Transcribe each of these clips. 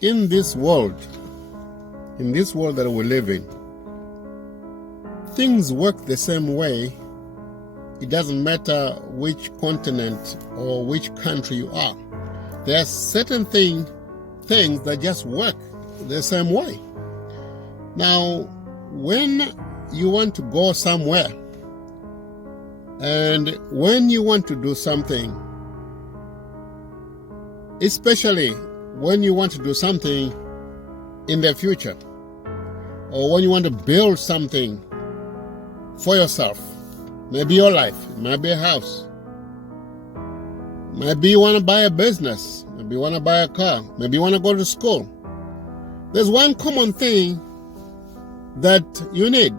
in this world that we live in, things work the same way. It doesn't matter which continent or which country you are. There are certain things that just work the same way. Now, when you want to go somewhere, and when you want to do something, especially when you want to do something in the future, or when you want to build something for yourself, maybe your life, it might be a house, maybe you want to buy a business, maybe you want to buy a car, maybe you want to go to school. There's one common thing that you need.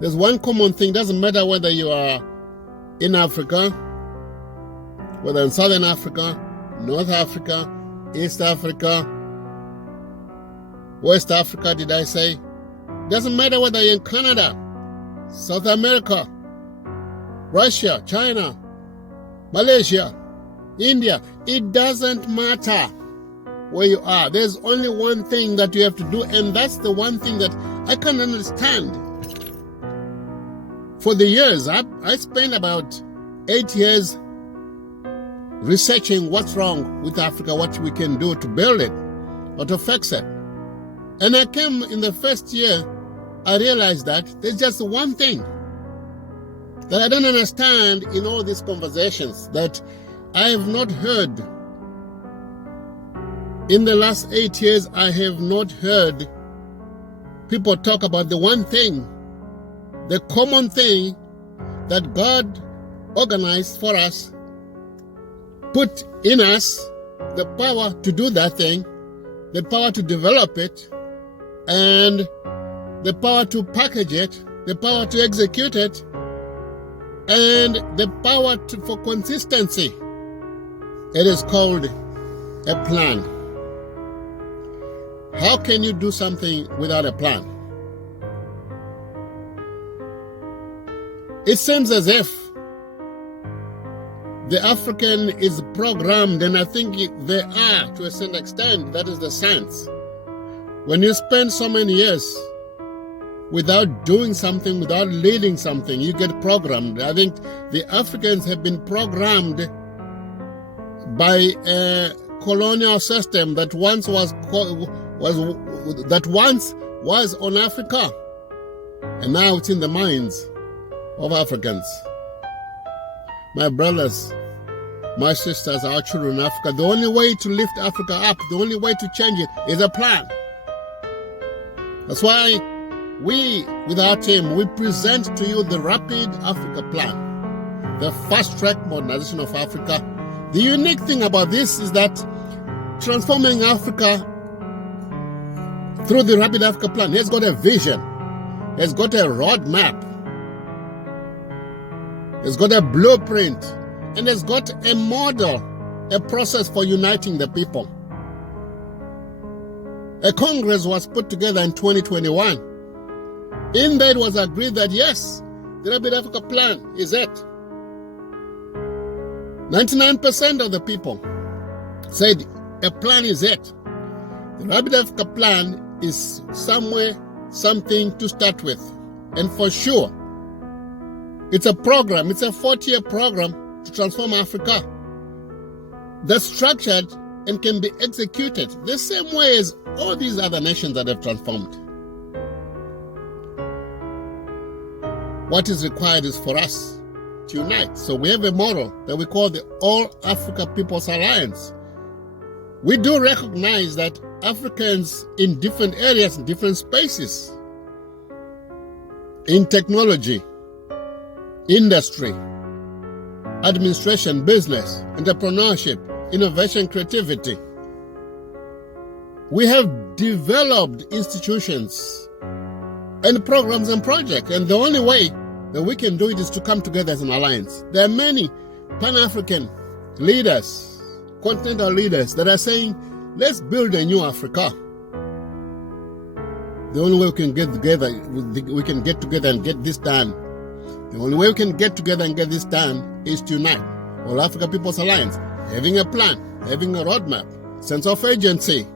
There's one common thing. Doesn't matter whether you are in Africa, whether in Southern Africa, North Africa, East Africa, West Africa, did I say? Doesn't matter whether you're in Canada, South America, Russia, China, Malaysia, India. It doesn't matter where you are. There's only one thing that you have to do, and that's the one thing that I can't understand. For the years, I spent about 8 years researching what's wrong with Africa, what we can do to build it or to fix it. And I came in the first year, I realized that there's just one thing that I don't understand in all these conversations that I have not heard. In the last 8 years, I have not heard people talk about the one thing, the common thing that God organized for us, put in us the power to do that thing, the power to develop it, and the power to package it, the power to execute it, and the power for consistency. It is called a plan. How can you do something without a plan? It seems as if the African is programmed, and I think they are to a certain extent. That is the sense. When you spend so many years without doing something, without leading something, you get programmed. I think the Africans have been programmed by a colonial system that once was on Africa, and now it's in the minds of Africans. My brothers, my sisters, our children in Africa, the only way to lift Africa up, the only way to change it is a plan. That's why we, with our team, we present to you the Rapid Africa Plan, the fast-track modernization of Africa. The unique thing about this is that transforming Africa through the Rapid Africa Plan has got a vision, has got a roadmap, has got a blueprint, and has got a model, a process for uniting the people. A Congress was put together in 2021. In that was agreed that yes, the Rapid Africa Plan is it. 99% of the people said a plan is it. The Rapid Africa Plan is something to start with. And for sure, it's a program, it's a 40-year program to transform Africa that's structured and can be executed the same way as all these other nations that have transformed. What is required is for us to unite. So we have a model that we call the All Africa People's Alliance. We do recognize that Africans in different areas, in different spaces, in technology, industry, administration, business, entrepreneurship, innovation, creativity. We have developed institutions and programs and projects, and the only way that we can do it is to come together as an alliance. There are many Pan-African leaders, continental leaders that are saying, let's build a new Africa. The only way we can get together and get this done. The only way we can get together and get this done is to unite. All Africa People's Alliance, having a plan, having a roadmap, sense of urgency,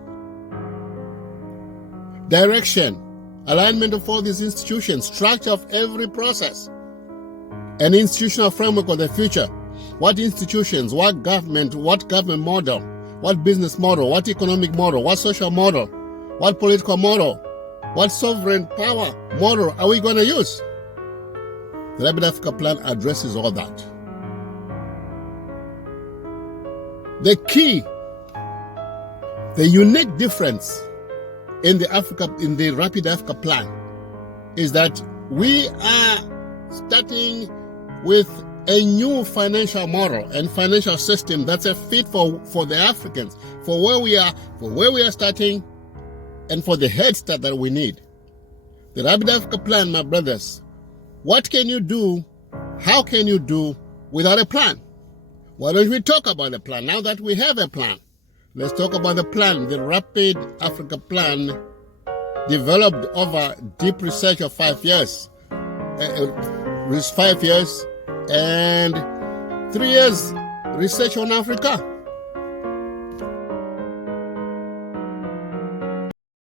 direction, alignment of all these institutions, structure of every process, an institutional framework of the future. What institutions, what government model, what business model, what economic model, what social model, what political model, what sovereign power model are we going to use? The Rapid Africa Plan addresses all that. The key, the unique difference in the Rapid Africa Plan is that we are starting with a new financial model and financial system that's a fit for the Africans, for where we are starting, and for the head start that we need. The Rapid Africa Plan, my brothers, what can you do? How can you do without a plan? Why don't we talk about the plan now that we have a plan? Let's talk about the plan, the Rapid Africa Plan, developed over deep research of 5 years. 5 years and 3 years research on Africa.